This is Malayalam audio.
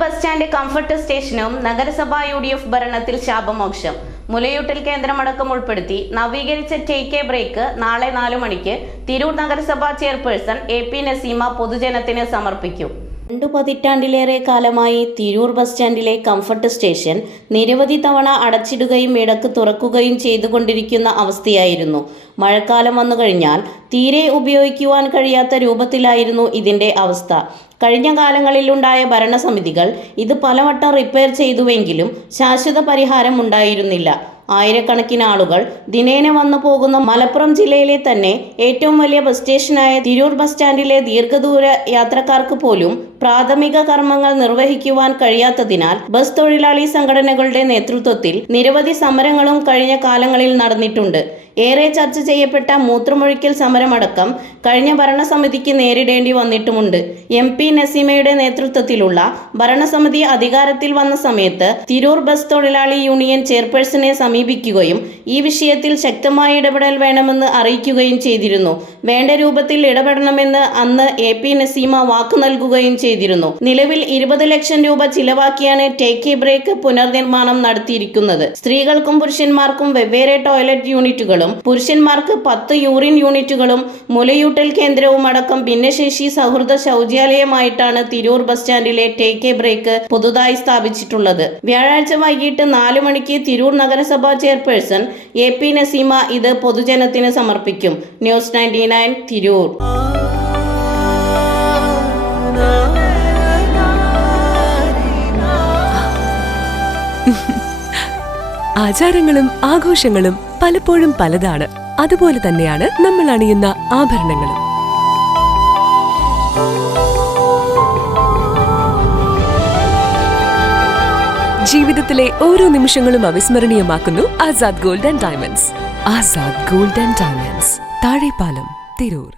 ബസ് സ്റ്റാൻഡ് കംഫർട്ട് സ്റ്റേഷനും നഗരസഭാ UDF ഭരണത്തിൽ ശാപമോക്ഷം. മുലയൂട്ടൽ കേന്ദ്രമടക്കം ഉൾപ്പെടുത്തി നവീകരിച്ച ടേക്ക് എ ബ്രേക്ക് നാളെ 4 മണിക്ക് തിരൂർ നഗരസഭാ ചെയർപേഴ്സൺ AP നസീമ പൊതുജനത്തിന് സമർപ്പിക്കും. 2 പതിറ്റാണ്ടിലേറെ കാലമായി തിരൂർ ബസ് സ്റ്റാൻഡിലെ കംഫർട്ട് സ്റ്റേഷൻ നിരവധി തവണ അടച്ചിടുകയും ഇടക്ക് തുറക്കുകയും ചെയ്തുകൊണ്ടിരിക്കുന്ന അവസ്ഥയായിരുന്നു. മഴക്കാലം വന്നു കഴിഞ്ഞാൽ തീരെ ഉപയോഗിക്കുവാൻ കഴിയാത്ത രൂപത്തിലായിരുന്നു ഇതിൻ്റെ അവസ്ഥ. കഴിഞ്ഞ കാലങ്ങളിലുണ്ടായ ഭരണസമിതികൾ ഇത് പലവട്ടം റിപ്പയർ ചെയ്തുവെങ്കിലും ശാശ്വത പരിഹാരം ഉണ്ടായിരുന്നില്ല. ആയിരക്കണക്കിന് ആളുകൾ ദിനേന വന്നു പോകുന്ന മലപ്പുറം ജില്ലയിലെ തന്നെ ഏറ്റവും വലിയ ബസ് സ്റ്റേഷനായ തിരൂർ ബസ് സ്റ്റാൻഡിലെ ദീർഘദൂര യാത്രക്കാർക്ക് പോലും പ്രാഥമിക കർമ്മങ്ങൾ നിർവഹിക്കുവാൻ കഴിയാത്തതിനാൽ ബസ് തൊഴിലാളി സംഘടനകളുടെ നേതൃത്വത്തിൽ നിരവധി സമരങ്ങളും കഴിഞ്ഞ കാലങ്ങളിൽ നടന്നിട്ടുണ്ട്. ഏറെ ചർച്ച ചെയ്യപ്പെട്ട മൂത്രമൊഴിക്കൽ സമരമടക്കം കഴിഞ്ഞ ഭരണസമിതിക്ക് നേരിടേണ്ടി വന്നിട്ടുമുണ്ട്. MP നസീമയുടെ നേതൃത്വത്തിലുള്ള ഭരണസമിതി അധികാരത്തിൽ വന്ന സമയത്ത് തിരൂർ ബസ് തൊഴിലാളി യൂണിയൻ ചെയർപേഴ്സണെ സമീപിക്കുകയും ഈ വിഷയത്തിൽ ശക്തമായ ഇടപെടൽ വേണമെന്ന് അറിയിക്കുകയും ചെയ്തിരുന്നു. വേണ്ട രൂപത്തിൽ ഇടപെടണമെന്ന് അന്ന് AP നസീമ വാക്കു നൽകുകയും ചെയ്തിരുന്നു. നിലവിൽ 20 ലക്ഷം രൂപ ചിലവാക്കിയാണ് ടേക്ക് എ ബ്രേക്ക് പുനർനിർമ്മാണം നടത്തിയിരിക്കുന്നത്. സ്ത്രീകൾക്കും പുരുഷന്മാർക്കും വെവ്വേറെ ടോയ്ലറ്റ് യൂണിറ്റുകളും പുരുഷന്മാർക്ക് 10 യൂറിൻ യൂണിറ്റുകളും മുലയൂട്ടൽ കേന്ദ്രവും അടക്കം ഭിന്നശേഷി സൗഹൃദ ശൗചാലയമായിട്ടാണ് തിരൂർ ബസ് സ്റ്റാൻഡിലെ ടേക്ക് എ ബ്രേക്ക് പുതുതായി സ്ഥാപിച്ചിട്ടുള്ളത്. വ്യാഴാഴ്ച വൈകിട്ട് 4 മണിക്ക് തിരൂർ നഗരസഭാ ചെയർപേഴ്സൺ AP നസീമ ഇത് പൊതുജനത്തിന് സമർപ്പിക്കും. ന്യൂസ് 99 തിരൂർ. ആചാരങ്ങളും ആഘോഷങ്ങളും പലപ്പോഴും പലതാണ്. അതുപോലെ തന്നെയാണ് നമ്മൾ അണിയുന്ന ആഭരണങ്ങളും. ജീവിതത്തിലെ ഓരോ നിമിഷങ്ങളും അവിസ്മരണീയമാക്കുന്നു Azad gold and diamonds. Azad gold and diamonds, Thazhepalam, Tirur.